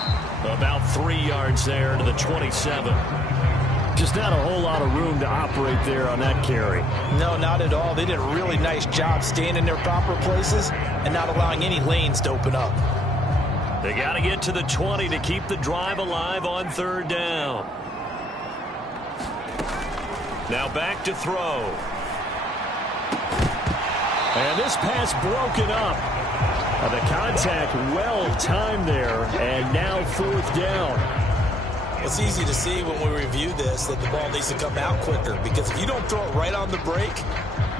about 3 yards there to the 27. Just not a whole lot of room to operate there on that carry. No, not at all. They did a really nice job staying in their proper places and not allowing any lanes to open up. They got to get to the 20 to keep the drive alive on third down. Now back to throw. And this pass broken up. The contact well timed there, and now fourth down. It's easy to see when we review this that the ball needs to come out quicker, because if you don't throw it right on the break,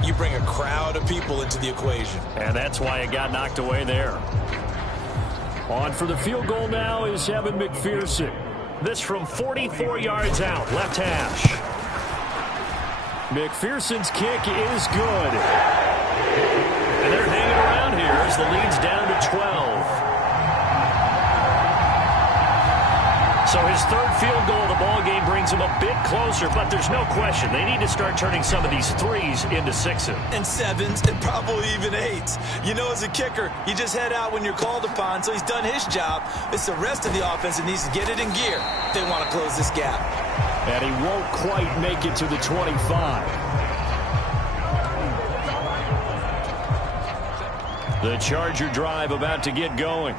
you bring a crowd of people into the equation. And that's why it got knocked away there. On for the field goal now is Evan McPherson. This from 44 yards out, left hash. McPherson's kick is good. And they're hanging around here as the lead's down to 12. So his third field goal of the ball game brings him a bit closer, but there's no question they need to start turning some of these threes into sixes. And sevens, and probably even eights. You know, as a kicker, you just head out when you're called upon, so he's done his job. It's the rest of the offense that needs to get it in gear if they want to close this gap. And he won't quite make it to the 25. The Charger drive about to get going.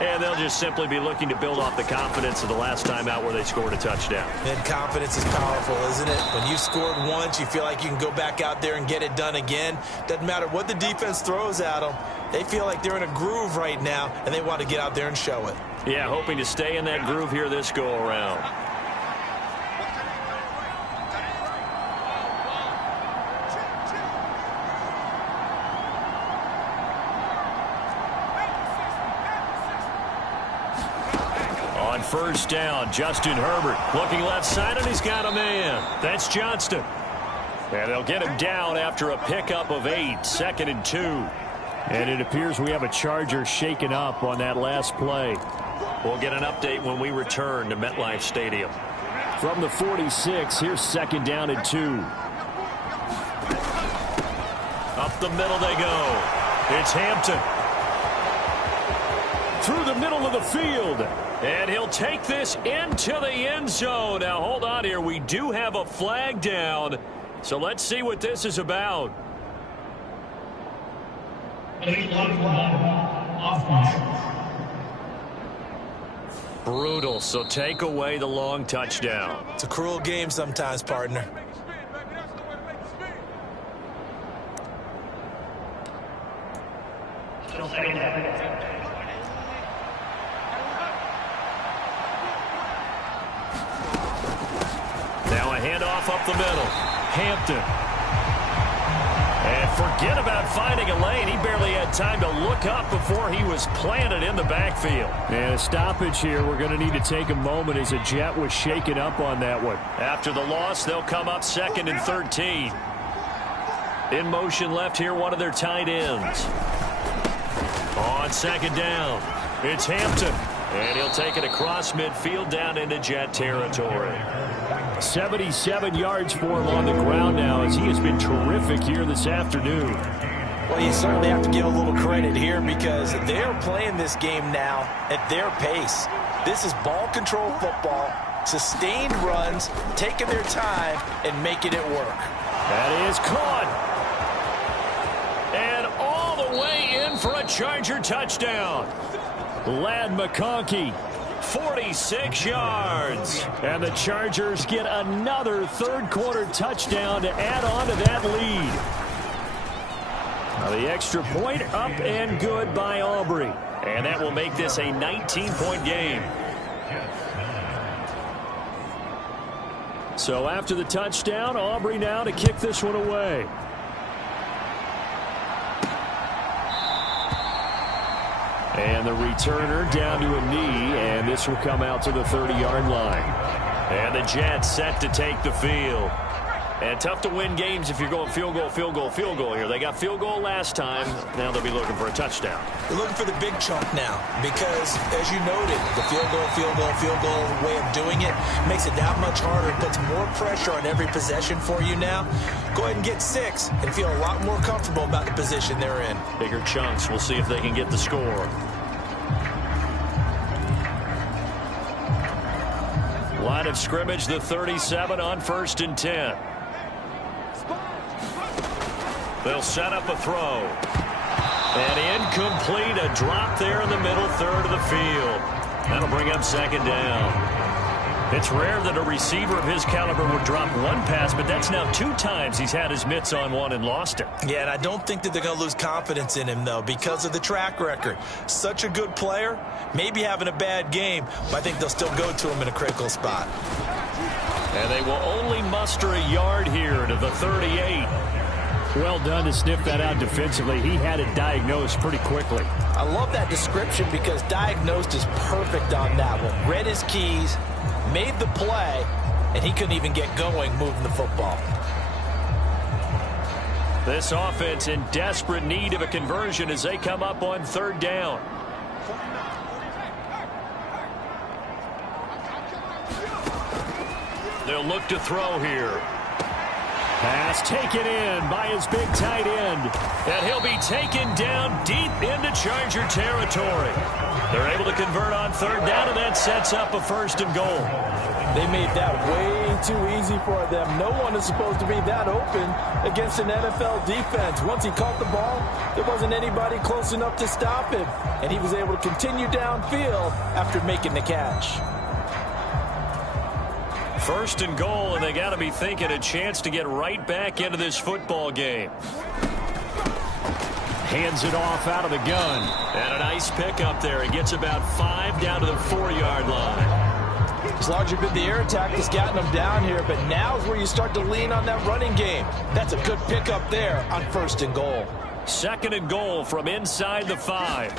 And they'll just simply be looking to build off the confidence of the last time out where they scored a touchdown. And confidence is powerful, isn't it? When you've scored once, you feel like you can go back out there and get it done again. Doesn't matter what the defense throws at them. They feel like they're in a groove right now, and they want to get out there and show it. Yeah, hoping to stay in that groove here this go-around. On first down, Justin Herbert looking left side, and he's got a man. That's Johnston. And they'll get him down after a pickup of 8, 2nd and 2. And it appears we have a Charger shaken up on that last play. We'll get an update when we return to MetLife Stadium. From the 46, here's 2nd down and 2. Up the middle they go. It's Hampton. Through the middle of the field. And he'll take this into the end zone. Now, hold on here. We do have a flag down. So let's see what this is about. Brutal. So take away the long touchdown. It's a cruel game sometimes, partner. Now a handoff up the middle. Hampton. And forget about finding a lane. He barely had time to look up before he was planted in the backfield. And a stoppage here. We're going to need to take a moment as a Jet was shaken up on that one. After the loss, they'll come up 2nd and 13. In motion left here, one of their tight ends. On 2nd down, it's Hampton. And he'll take it across midfield down into Jet territory. 77 yards for him on the ground now as he has been terrific here this afternoon. Well, you certainly have to give a little credit here because they're playing this game now at their pace. This is ball control football, sustained runs, taking their time and making it work. That is caught. And all the way in for a Charger touchdown. Ladd McConkey. 46 yards. And the Chargers get another third-quarter touchdown to add on to that lead. Now the extra point up and good by Aubrey. And that will make this a 19-point game. So after the touchdown, Aubrey now to kick this one away. And the returner down to a knee, and this will come out to the 30-yard line. And the Jets set to take the field. And tough to win games if you're going field goal, field goal, field goal here. They got field goal last time. Now they'll be looking for a touchdown. They're looking for the big chunk now because, as you noted, the field goal, field goal, field goal way of doing it makes it that much harder. It puts more pressure on every possession for you now. Go ahead and get 6 and feel a lot more comfortable about the position they're in. Bigger chunks. We'll see if they can get the score. Line of scrimmage, the 37 on 1st and 10. They'll set up a throw. And incomplete, a drop there in the middle third of the field. That'll bring up 2nd down. It's rare that a receiver of his caliber would drop one pass, but that's now 2 times he's had his mitts on one and lost it. Yeah, and I don't think that they're going to lose confidence in him, though, because of the track record. Such a good player, maybe having a bad game, but I think they'll still go to him in a critical spot. And they will only muster a yard here to the 38. Well done to sniff that out defensively. He had it diagnosed pretty quickly. I love that description because diagnosed is perfect on that one. Read his keys, made the play, and he couldn't even get going moving the football. This offense in desperate need of a conversion as they come up on 3rd down. They'll look to throw here. Pass taken in by his big tight end. And he'll be taken down deep into Charger territory. They're able to convert on 3rd down, and that sets up a 1st and goal. They made that way too easy for them. No one is supposed to be that open against an NFL defense. Once he caught the ball, there wasn't anybody close enough to stop him. And he was able to continue downfield after making the catch. 1st and goal, and they got to be thinking a chance to get right back into this football game. Hands it off out of the gun. And a nice pickup there. He gets about 5 down to the 4-yard line. It's largely been the air attack that's gotten them down here, but now is where you start to lean on that running game. That's a good pickup there on 1st and goal. 2nd and goal from inside the 5.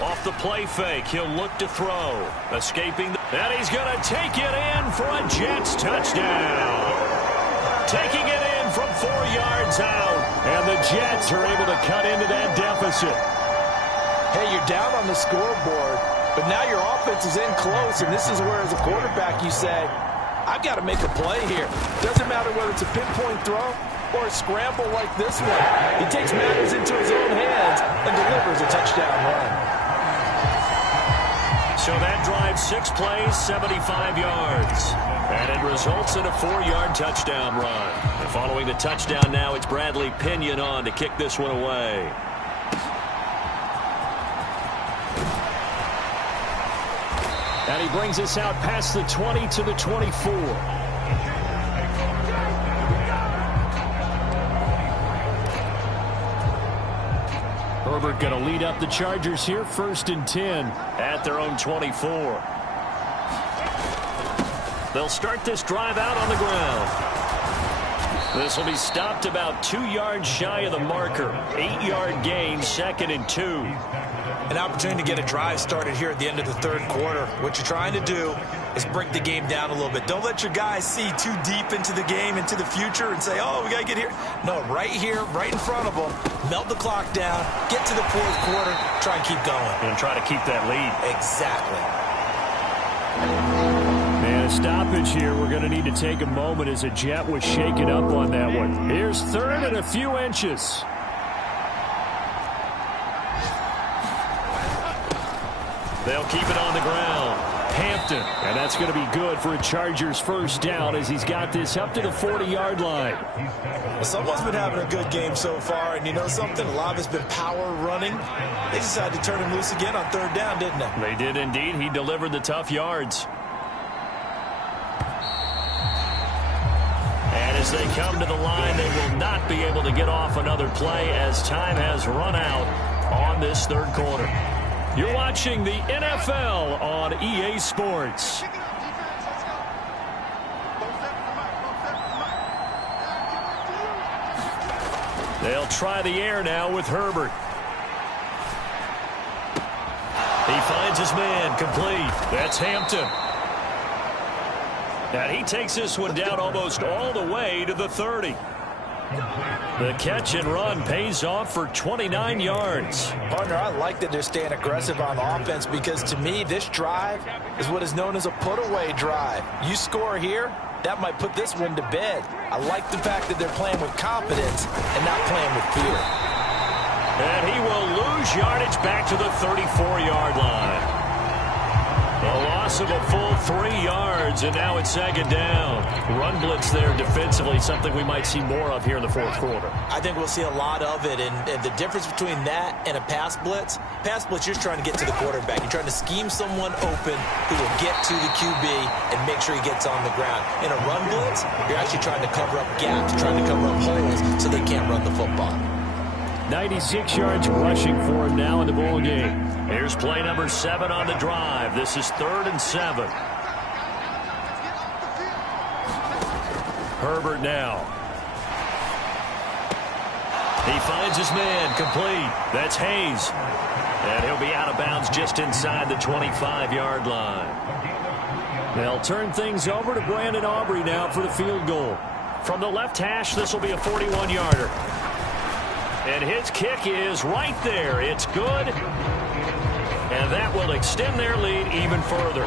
Off the play fake, he'll look to throw. Escaping, and he's going to take it in for a Jets touchdown. Taking it in from 4 yards out. And the Jets are able to cut into that deficit. Hey, you're down on the scoreboard, but now your offense is in close, and this is where, as a quarterback, you say, I've got to make a play here. Doesn't matter whether it's a pinpoint throw or a scramble like this one. He takes matters into his own hands and delivers a touchdown run. So that drives 6 plays, 75 yards. And it results in a 4-yard touchdown run. And following the touchdown now, it's Bradley Pinion on to kick this one away. And he brings us out past the 20 to the 24. Herbert going to lead up the Chargers here, 1st and 10. At their own 24. They'll start this drive out on the ground. This will be stopped about 2 yards shy of the marker. 8-yard gain, 2nd and 2. An opportunity to get a drive started here at the end of the 3rd quarter. What you're trying to do is break the game down a little bit. Don't let your guys see too deep into the game, into the future, and say, oh, we got to get here. No, right here, right in front of them. Melt the clock down, get to the 4th quarter, try and keep going. And try to keep that lead. Exactly. And a stoppage here. We're going to need to take a moment as a Jet was shaken up on that one. Here's 3rd and a few inches. They'll keep it on the ground. Hampton. And that's going to be good for a Chargers 1st down as he's got this up to the 40-yard line. Well, someone's been having a good game so far, and you know something? A lot of it's been power running. They decided to turn him loose again on 3rd down, didn't they? They did indeed. He delivered the tough yards. And as they come to the line, they will not be able to get off another play as time has run out on this 3rd quarter. You're watching the NFL on EA Sports. They'll try the air now with Herbert. He finds his man complete. That's Hampton. And he takes this one down almost all the way to the 30. The catch and run pays off for 29 yards. Partner, I like that they're staying aggressive on offense because to me, this drive is what is known as a put-away drive. You score here, that might put this one to bed. I like the fact that they're playing with confidence and not playing with fear. And he will lose yardage back to the 34-yard line. A loss of a full 3 yards, and now it's second down. Run blitz there defensively, something we might see more of here in the fourth quarter. I think we'll see a lot of it, and the difference between that and a pass blitz, you're trying to get to the quarterback. You're trying to scheme someone open who will get to the QB and make sure he gets on the ground. In a run blitz, you're actually trying to cover up gaps, trying to cover up holes so they can't run the football. 96 yards rushing for him now in the ball game. Here's play number 7 on the drive. This is 3rd and 7. Herbert now. He finds his man, complete. That's Hayes. And he'll be out of bounds just inside the 25-yard line. They'll turn things over to Brandon Aubrey now for the field goal. From the left hash, this will be a 41-yarder. And his kick is right there. It's good. And that will extend their lead even further.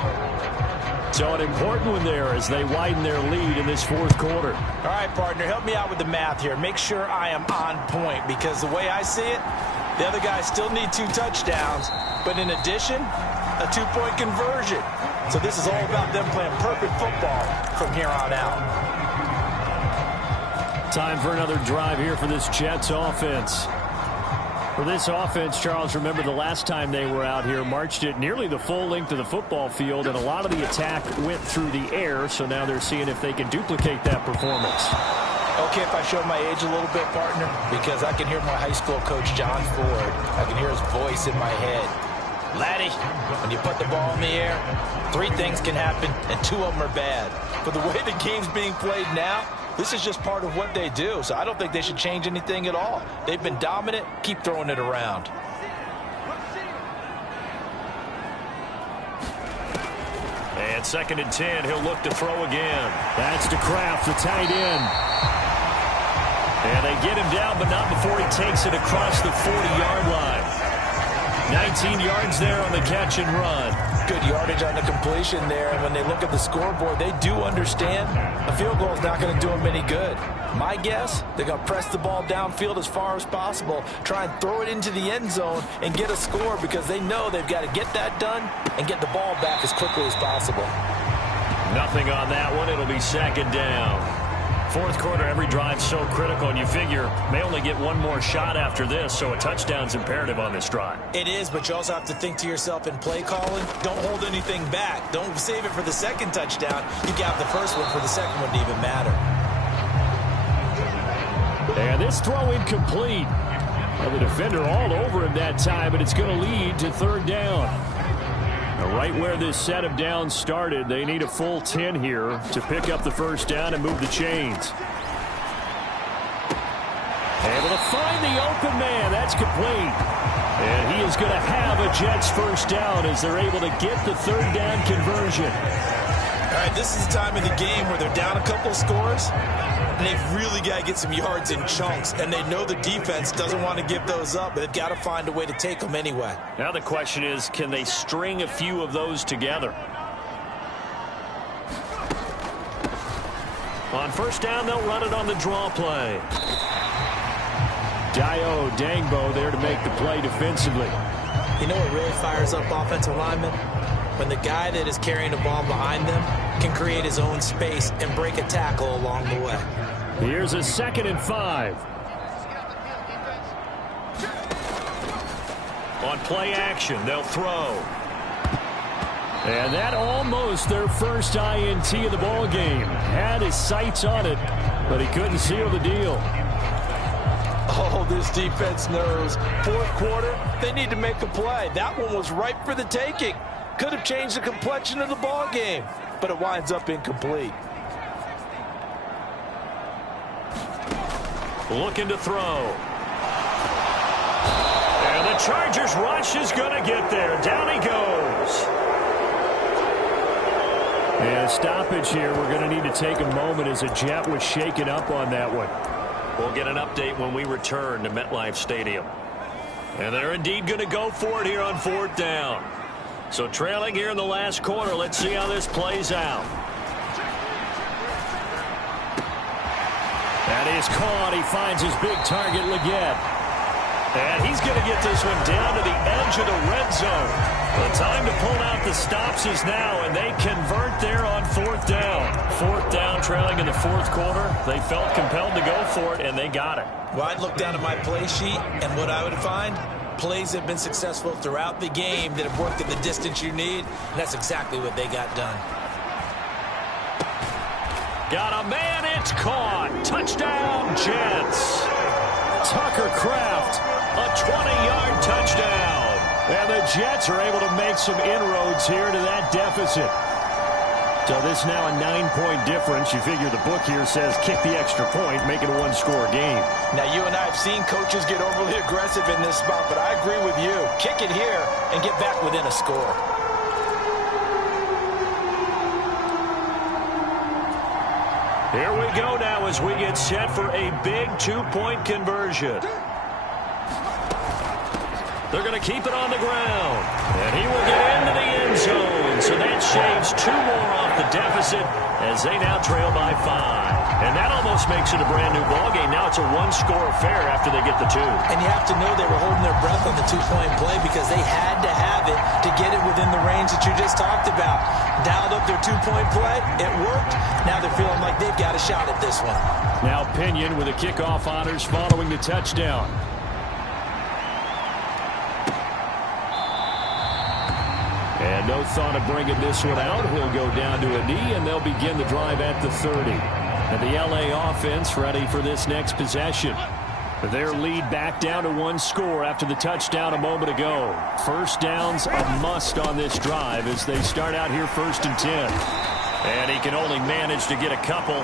So an important one there as they widen their lead in this fourth quarter. All right, partner, help me out with the math here. Make sure I am on point because the way I see it, the other guys still need 2 touchdowns. But in addition, a 2-point conversion. So this is all about them playing perfect football from here on out. Time for another drive here for this Jets offense. For this offense, Charles, remember the last time they were out here, marched it nearly the full length of the football field, and a lot of the attack went through the air, so now they're seeing if they can duplicate that performance. Okay, if I show my age a little bit, partner, because I can hear my high school coach, John Ford. I can hear his voice in my head. Laddie, when you put the ball in the air, 3 things can happen, and 2 of them are bad. But the way the game's being played now, this is just part of what they do, so I don't think they should change anything at all. They've been dominant. Keep throwing it around. And 2nd and 10, he'll look to throw again. That's to Kraft, the tight end. And they get him down, but not before he takes it across the 40-yard line. 19 yards there on the catch and run. Good yardage on the completion there, and when they look at the scoreboard, they do understand a field goal is not going to do them any good. My guess, they're going to press the ball downfield as far as possible, try and throw it into the end zone and get a score because they know they've got to get that done and get the ball back as quickly as possible. Nothing on that one. It'll be 2nd down. Fourth quarter, every drive so critical, and you figure may only get one more shot after this, so a touchdown's imperative on this drive. It is, but you also have to think to yourself in play calling, don't hold anything back. Don't save it for the 2nd touchdown. You got the first one for the 2nd one to even matter. And this throw incomplete. Well, the defender all over him that time, but it's going to lead to 3rd down. Now, right where this set of downs started, they need a full 10 here to pick up the first down and move the chains. Able to find the open man. That's complete. And he is going to have a Jets first down as they're able to get the 3rd down conversion. All right, this is the time of the game where they're down a couple of scores, and they've really got to get some yards in chunks, and they know the defense doesn't want to give those up, but they've got to find a way to take them anyway. Now the question is, can they string a few of those together? On first down, they'll run it on the draw play. Dio Dangbo there to make the play defensively. You know what really fires up offensive linemen? When the guy that is carrying the ball behind them can create his own space and break a tackle along the way. Here's a 2nd and 5. On play action, they'll throw. And that almost their first INT of the ball game. Had his sights on it, but he couldn't seal the deal. Oh, this defense knows. Fourth quarter, they need to make a play. That one was ripe for the taking. Could have changed the complexion of the ball game, but it winds up incomplete. Looking to throw. And the Chargers rush is going to get there. Down he goes. And a stoppage here. We're going to need to take a moment as a Jet was shaken up on that one. We'll get an update when we return to MetLife Stadium. And they're indeed going to go for it here on 4th down. So trailing here in the last quarter. Let's see how this plays out. That is caught. He finds his big target, Leggett. And he's going to get this one down to the edge of the red zone. The time to pull out the stops is now, and they convert there on 4th down. 4th down, trailing in the 4th quarter. They felt compelled to go for it, and they got it. Well, I'd look down at my play sheet, and what I would find, plays have been successful throughout the game that have worked at the distance you need, and that's exactly what they got done. Got a man, it's caught. Touchdown, Jets. Tucker Kraft, a 20-yard touchdown. And the Jets are able to make some inroads here to that deficit. So this now a 9-point difference. You figure the book here says kick the extra point, make it a one-score game. Now, you and I have seen coaches get overly aggressive in this spot, but I agree with you. Kick it here and get back within a score. Here we go now as we get set for a big 2-point conversion. They're going to keep it on the ground. And he will get into the end zone. So that shaves 2 more off the deficit as they now trail by 5. And that almost makes it a brand new ballgame. Now it's a one-score affair after they get the 2. And you have to know they were holding their breath on the 2-point play because they had to have it to get it within the range that you just talked about. Dialed up their 2-point play. It worked. Now they're feeling like they've got a shot at this one. Now Pinion with the kickoff honors following the touchdown. And no thought of bringing this one out. He'll go down to a knee, and they'll begin the drive at the 30. And the LA offense ready for this next possession. Their lead back down to 1 score after the touchdown a moment ago. First down's a must on this drive as they start out here 1st and 10. And he can only manage to get a couple.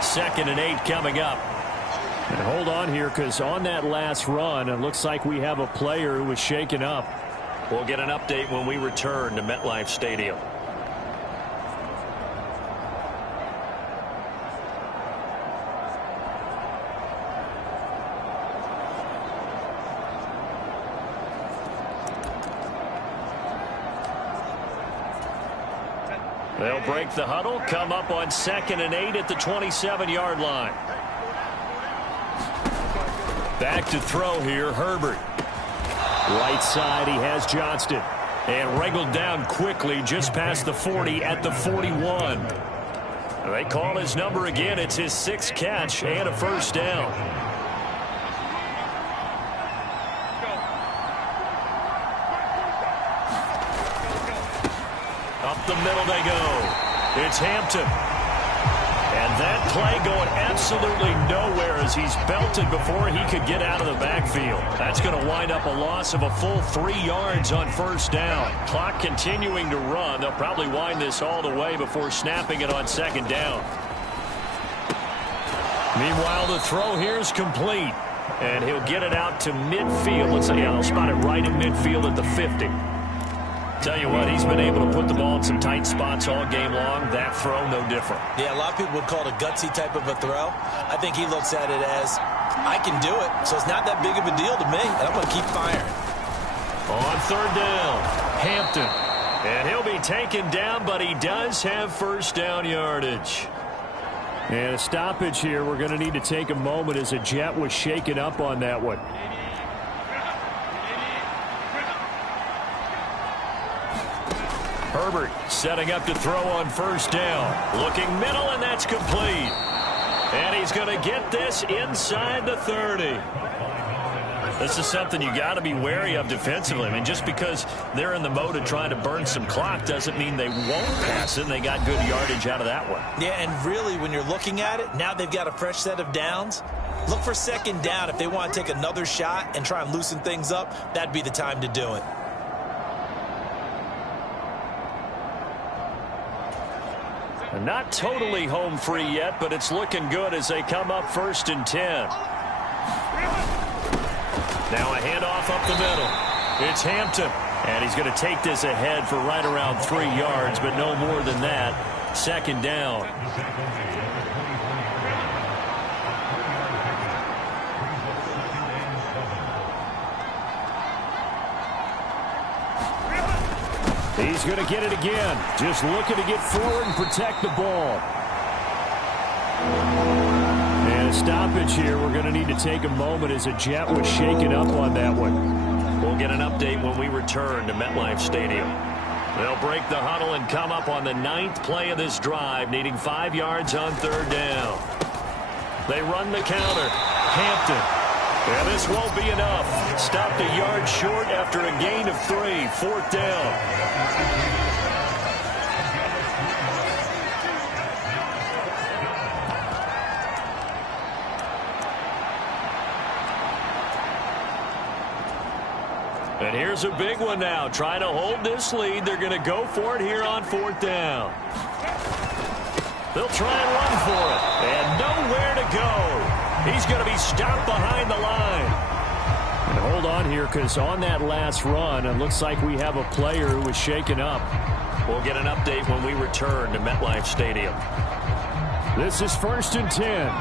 2nd and 8 coming up. And hold on here because on that last run, it looks like we have a player who was shaken up. We'll get an update when we return to MetLife Stadium. They'll break the huddle, come up on 2nd and 8 at the 27-yard line. Back to throw here, Herbert. Right side, he has Johnston. And wrangled down quickly just past the 40 at the 41. They call his number again. It's his 6th catch and a first down. Up the middle they go. It's Hampton. And that play going absolutely nowhere as he's belted before he could get out of the backfield. That's going to wind up a loss of a full 3 yards on first down. Clock continuing to run. They'll probably wind this all the way before snapping it on 2nd down. Meanwhile, the throw here is complete. And he'll get it out to midfield. Let's say I'll spot it right in midfield at the 50. Tell you what, he's been able to put the ball in some tight spots all game long. That throw, no different. Yeah, a lot of people would call it a gutsy type of a throw. I think he looks at it as, I can do it, so it's not that big of a deal to me, and I'm going to keep firing. On 3rd down, Hampton. And he'll be taken down, but he does have first down yardage. And a stoppage here. We're going to need to take a moment as a Jet was shaken up on that one. Herbert setting up to throw on first down. Looking middle, and that's complete. And he's going to get this inside the 30. This is something you got to be wary of defensively. I mean, just because they're in the mode of trying to burn some clock doesn't mean they won't pass it, and they got good yardage out of that one. Yeah, and really, when you're looking at it, now they've got a fresh set of downs. Look for 2nd down. If they want to take another shot and try and loosen things up, that'd be the time to do it. Not totally home free yet, but it's looking good as they come up 1st and 10. Now a handoff up the middle. It's Hampton. And he's going to take this ahead for right around 3 yards, but no more than that. second down. He's going to get it again. Just looking to get forward and protect the ball. And a stoppage here. We're going to need to take a moment as a Jet was shaken up on that one. We'll get an update when we return to MetLife Stadium. They'll break the huddle and come up on the 9th play of this drive, needing 5 yards on third down. They run the counter. Hampton. And this won't be enough. Stopped a yard short after a gain of 3. 4th down. And here's a big one now. Trying to hold this lead. They're going to go for it here on 4th down. They'll try and run for it. And nowhere to go. He's going to be stopped behind the line. And hold on here, because on that last run, it looks like we have a player who was shaken up. We'll get an update when we return to MetLife Stadium. This is 1st and 10.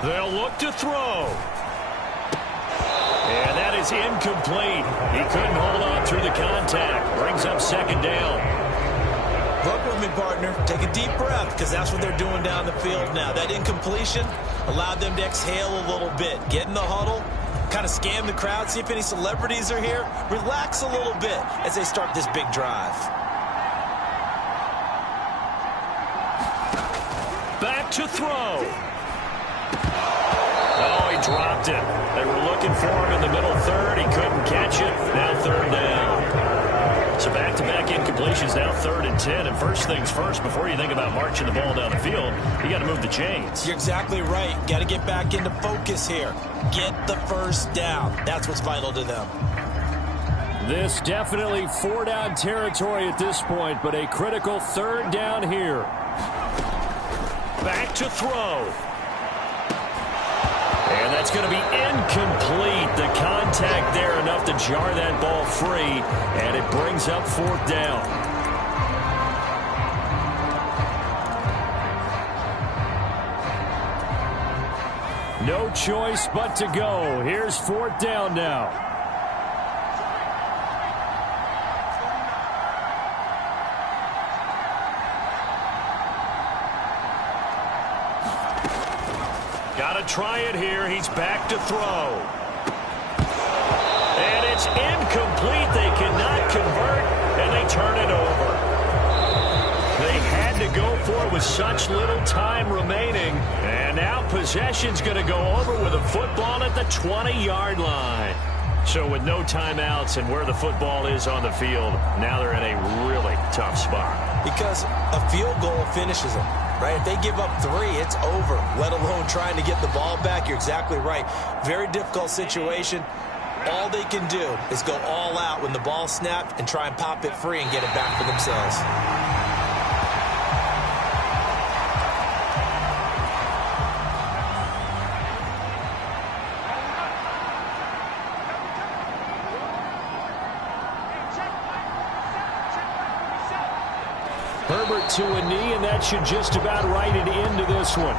They'll look to throw. And that is incomplete. He couldn't hold on through the contact. Brings up second down. Look with me, partner. Take a deep breath, because that's what they're doing down the field now. That incompletion allowed them to exhale a little bit. Get in the huddle, kind of scan the crowd, see if any celebrities are here. Relax a little bit as they start this big drive. Back to throw. Oh, he dropped it. They were looking for him in the middle third. He couldn't catch it. Now third down. So back-to-back incompletions, now 3rd and 10. And first things first, before you think about marching the ball down the field, you got to move the chains. You're exactly right. Got to get back into focus here. Get the first down. That's what's vital to them. This definitely 4-down territory at this point, but a critical 3rd down here. Back to throw. And that's going to be incomplete. The contact there enough to jar that ball free, and it brings up 4th down. No choice but to go. Here's 4th down now. Try it here. He's back to throw. And it's incomplete. They cannot convert, and they turn it over. They had to go for it with such little time remaining. And now possession's going to go over with a football at the 20-yard line. So with no timeouts and where the football is on the field, now they're in a really tough spot. Because a field goal finishes them. Right? If they give up 3, it's over, let alone trying to get the ball back. You're exactly right. Very difficult situation. All they can do is go all out when the ball's snapped and try and pop it free and get it back for themselves. Herbert to a knee, and that should just about write it into this one.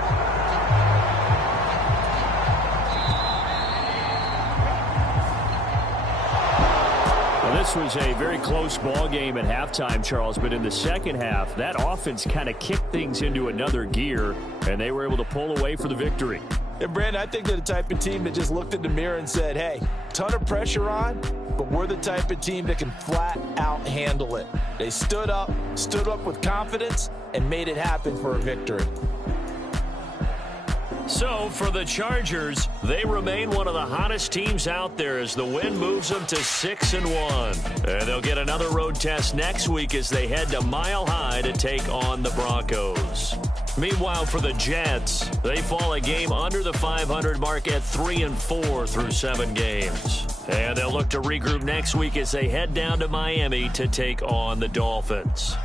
Well, this was a very close ball game at halftime, Charles, but in the second half, that offense kind of kicked things into another gear, and they were able to pull away for the victory. And, Brandon, I think they're the type of team that just looked in the mirror and said, hey, ton of pressure on, but we're the type of team that can flat out handle it. They stood up with confidence, and made it happen for a victory. So, for the Chargers, they remain one of the hottest teams out there as the win moves them to 6-1. And they'll get another road test next week as they head to Mile High to take on the Broncos. Meanwhile, for the Jets, they fall a game under the 500 mark at 3-4 through 7 games. And they'll look to regroup next week as they head down to Miami to take on the Dolphins.